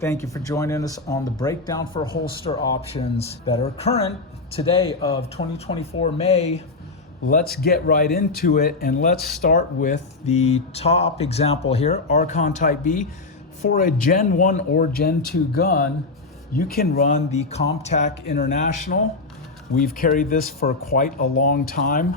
Thank you for joining us on the breakdown for holster options that are current today of 2024 May. Let's get right into it, and let's start with the top example here, Archon Type B. For a Gen 1 or Gen 2 gun, you can run the CompTac International. We've carried this for quite a long time,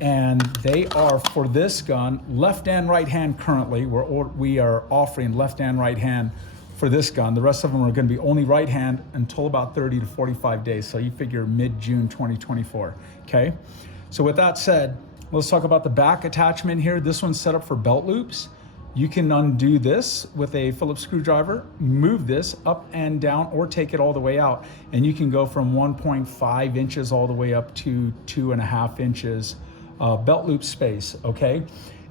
and they are, for this gun, left and right hand currently. We are offering left and right hand for this gun. The rest of them are going to be only right hand until about 30 to 45 days. So you figure mid-June 2024, okay? So with that said, let's talk about the back attachment here. This one's set up for belt loops. You can undo this with a Phillips screwdriver, move this up and down, or take it all the way out. And you can go from 1.5 inches all the way up to 2.5 inches belt loop space, okay?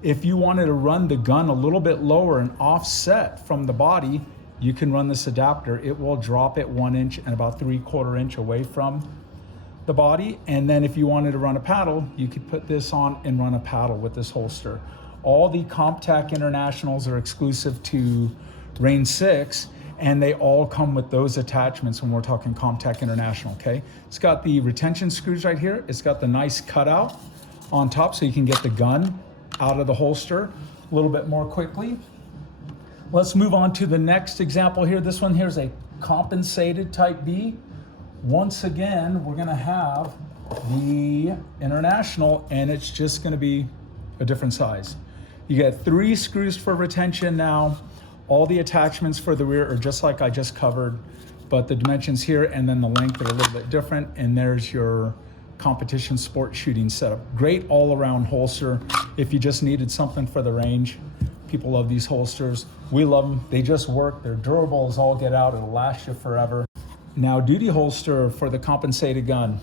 If you wanted to run the gun a little bit lower and offset from the body, you can run this adapter. It will drop it 1 inch and about 3/4 inch away from the body. And then if you wanted to run a paddle, you could put this on and run a paddle with this holster. All the CompTac Internationals are exclusive to Reign 6, and they all come with those attachments when we're talking CompTac International, okay? It's got the retention screws right here. It's got the nice cutout on top so you can get the gun out of the holster a little bit more quickly. Let's move on to the next example here. This one here is a compensated Type B. Once again, we're gonna have the International, and it's just gonna be a different size. You get 3 screws for retention now. All the attachments for the rear are just like I just covered, but the dimensions here and then the length are a little bit different. And there's your competition sport shooting setup. Great all-around holster if you just needed something for the range. People love these holsters. We love them. They just work. They're durable as all get out. It'll last you forever. Now, duty holster for the compensated gun.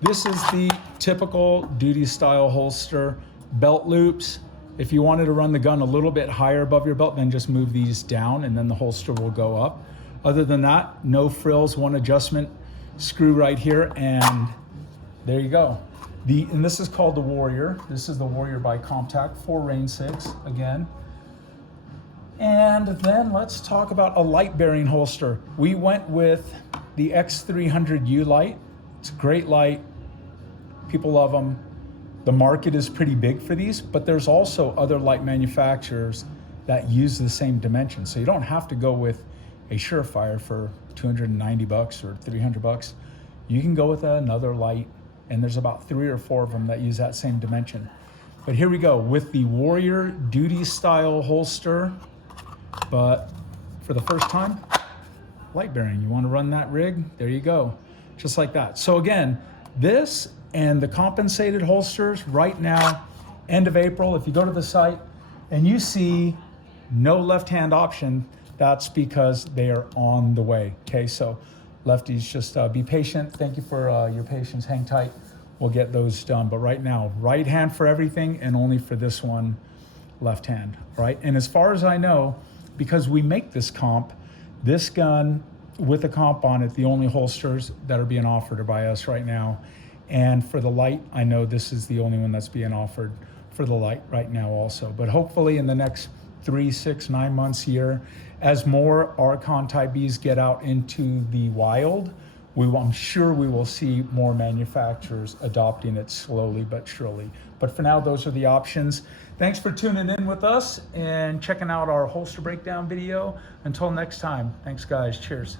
This is the typical duty style holster. Belt loops. If you wanted to run the gun a little bit higher above your belt, then just move these down and then the holster will go up. Other than that, no frills, one adjustment screw right here, and there you go. And this is called the Warrior. This is the Warrior by CompTac for Reign 6 again. And then let's talk about a light bearing holster. We went with the X300 U light. It's a great light. People love them. The market is pretty big for these, but there's also other light manufacturers that use the same dimensions. So you don't have to go with a Surefire for 290 bucks or 300 bucks. You can go with another light, and there's about 3 or 4 of them that use that same dimension. But here we go with the Warrior duty style holster, but for the first time, light bearing. You want to run that rig? There you go, just like that. So again, this and the compensated holsters right now, end of April, if you go to the site and you see no left-hand option, that's because they are on the way, okay? So lefties, just be patient. Thank you for your patience. Hang tight. We'll get those done. But right now, right hand for everything, and only for this one, left hand, right? And as far as I know, because we make this comp, this gun with a comp on it, the only holsters that are being offered are by us right now. And for the light, I know this is the only one that's being offered for the light right now also. But hopefully in the next 3, 6, 9 months, year, as more Archon Type Bs get out into the wild, I'm sure we will see more manufacturers adopting it slowly but surely. But for now, those are the options. Thanks for tuning in with us and checking out our holster breakdown video. Until next time, thanks guys, cheers.